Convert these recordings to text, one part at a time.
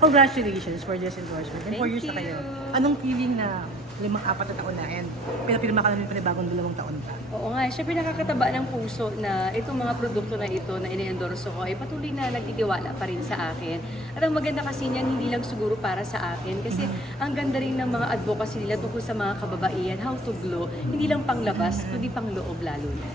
Congratulations for this endorsement. And 4 Thank years na kayo. you. Anong feeling na 5-4 na taon na and pinapirma ka na rin panibagong 2 taon pa? Oo nga, syempre nakakataba ng puso na itong mga produkto na ito na ini-endorso ko ay patuloy na nagtitiwala pa rin sa akin. At ang maganda kasi niyan, hindi lang siguro para sa akin kasi ang ganda rin ng mga advocacy nila tungkol sa mga kababaihan, how to glow, hindi lang panglabas, kundi pangloob lalo na.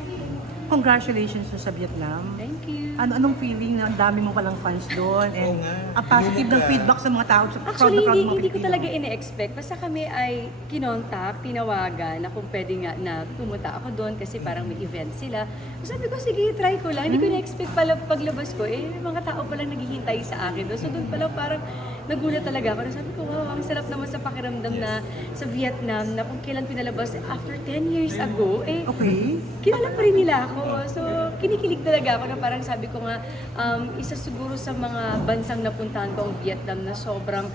Congratulations sa Vietnam. Thank you. Anong feeling na ang dami mo palang fans doon and ang positive ng feedback sa mga tao sa Actually, proud na hindi ko Pilipino? talaga ini-expect. Basta kami ay kinontak, tinawagan na kung pwede nga na pumunta ako doon kasi parang may event sila. Sabi ko, sige, try ko lang. Hindi ko na-expect pala paglabas ko. May mga tao palang naghihintay sa akin doon. So doon pala parang nagulat talaga ako. Sabi ko, wow, ang sarap naman sa pakiramdam na sa Vietnam na kung kailan pinalabas after 10 years ago, Okay. kilala pa rin nila ako. So, kinikilig talaga ako na parang sabi ko nga, isa siguro sa mga bansang napuntahan ko ang Vietnam na sobrang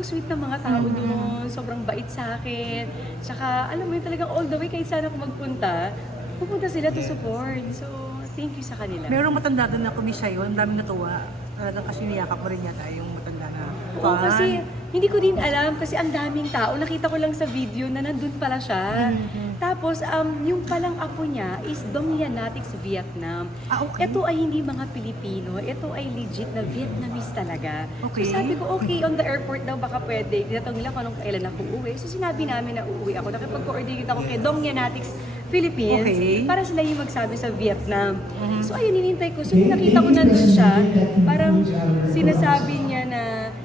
sweet na mga tao doon, sobrang bait sa akin. Tsaka, alam mo yun talagang all the way, kahit saan ako magpunta, pupunta sila to support. So, thank you sa kanila. Merong matanda doon na kumisa yun, ang daming natuwa. Talagang kasi niyakap mo rin yata yung matanda na Oo, fan. kasi hindi ko din alam kasi ang daming tao. Nakita ko lang sa video na nandun pala siya. Tapos, yung palang apo niya is Dong Yanatics Vietnam. Okay. Ito ay hindi mga Pilipino. Ito ay legit na Vietnamese talaga. Okay. So sabi ko, okay, on the airport daw baka pwede. Tinatanong nila kung anong kailan ako uuwi. So sinabi namin na uuwi ako. Nakipag-coordinate ako kay Dong Yanatics Philippines Okay. para sila yung magsabi sa Vietnam. So ayun, hinintay ko. So nakita ko nandun siya, parang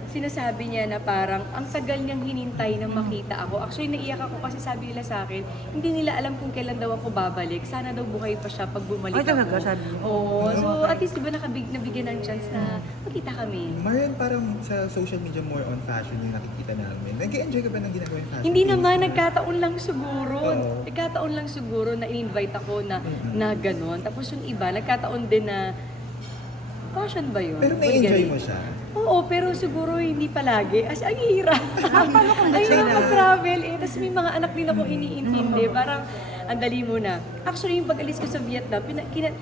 sinasabi niya na parang ang tagal niyang hinintay na makita ako. Actually, naiyak ako kasi sabi nila sa akin, hindi nila alam kung kailan daw ako babalik. Sana daw buhay pa siya pag bumalik Ay, talaga, ako. sabi mo? Oo. So, at least diba nabigyan ng chance na makita kami. Marian, parang sa social media more on fashion yung nakikita namin. Nag-enjoy ka ba ng ginagawa yung fashion? Hindi page naman, mo? nagkataon lang siguro. Oo. Nagkataon lang siguro na in-invite ako na gano'n. Tapos yung iba, nagkataon din na fashion ba yun? Pero Uy, na-enjoy ganun. mo siya? Oo, pero siguro hindi palagi. As ang hirap. Paano kung let's say Ayun na- mag-travel eh. Tapos may mga anak din ako iniintindi. Parang ang dali mo na. Actually, yung pag-alis ko sa Vietnam,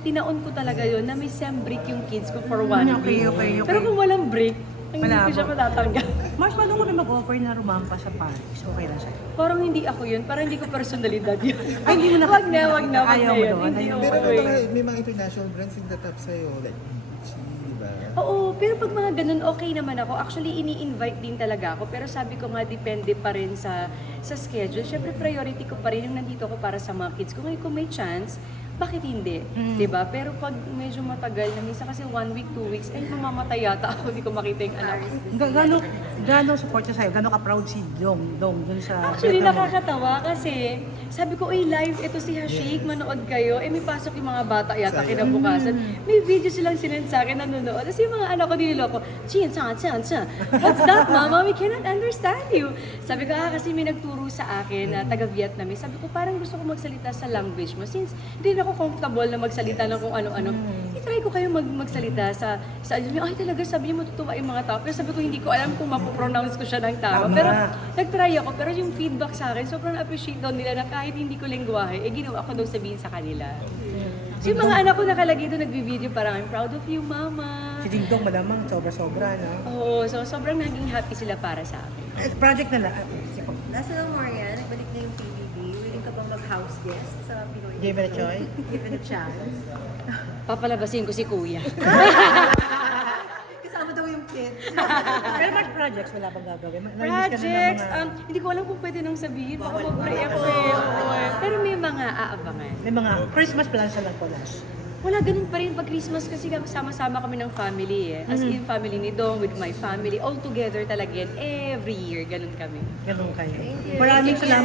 tinaon ko talaga yon na may sem break yung kids ko for 1 Okay, week. okay. Pero kung walang break, hindi ko Malabo. siya matatanggap. Mars, paano ko rin mag-offer na rumampa sa Paris? Okay lang sa'yo. Parang hindi ako yun. Parang hindi ko personalidad yun. Ay, hindi mo na- Wag na, wag na Ayaw mo yun. doon? Hindi Ayaw ako. mo Pero eh. may mga international brands yung tatap sa'yo, like Gucci, diba? Oo, pero pag mga ganun, okay naman ako. Actually, ini-invite din talaga ako. Pero sabi ko nga, depende pa rin sa schedule. Siyempre, priority ko pa rin yung nandito ako para sa mga kids ko. Ngayon, kung may chance, bakit hindi? Diba? Pero pag medyo matagal na, minsan kasi 1 week, 2 weeks, mamamatay yata ako, hindi ko makita yung anak ko. Gano'ng support niya sa'yo? Gano'ng ka-proud si Dong dun sa... Actually, Vietnam mo? nakakatawa kasi sabi ko, live, ito si Hashik, manood kayo. May pasok yung mga bata yata Sayang. kinabukasan. May video silang sinend sa akin, nanonood. Tapos yung mga anak ko niloloko, Chin, what's that, mama? We cannot understand you. Sabi ko, kasi may nagturo sa akin na taga-Vietnamese. Sabi ko, parang gusto ko magsalita sa language mo. Since hindi na ako comfortable na magsalita ng kung ano-ano, i-try ko kayo magsalita sa ay talaga, sabi niyo matutuwa yung mga tao. Pero sabi ko, hindi ko alam kung mapopronounce ko siya ng tama. Tama. Pero nag-try ako. Pero yung feedback sa akin, sobrang appreciate daw nila na kahit hindi ko lengguwahe, ginawa ko daw sabihin sa kanila. So yung mga anak ko nakalagay doon, nagbi-video parang, I'm proud of you, mama. Si Ding Dong, malamang, sobra-sobra, no? Oo, so sobrang naging happy sila para sa akin. Project na lang. Nasa na Marian, nagbalik na yung PBB. Willing ka bang mag-house guest sa Pinoy? Give it a try. Give it a chance. Papalabasin ko si kuya. Kasama daw yung kids. Pero Mars projects, wala bang gagawin? Namiss ka na ng Projects, mga- hindi ko alam kung pwede nang sabihin. Baka mag-pre-up eh. Oo. Pero may mga aabangan. May mga Christmas plans na lang pala. Wala, ganun pa rin pag Christmas kasi sama-sama kami ng family eh. As in, family ni Dong with my family. All together talaga yan. Every year, ganun kami. Ganun kayo. Thank you. Maraming salamat.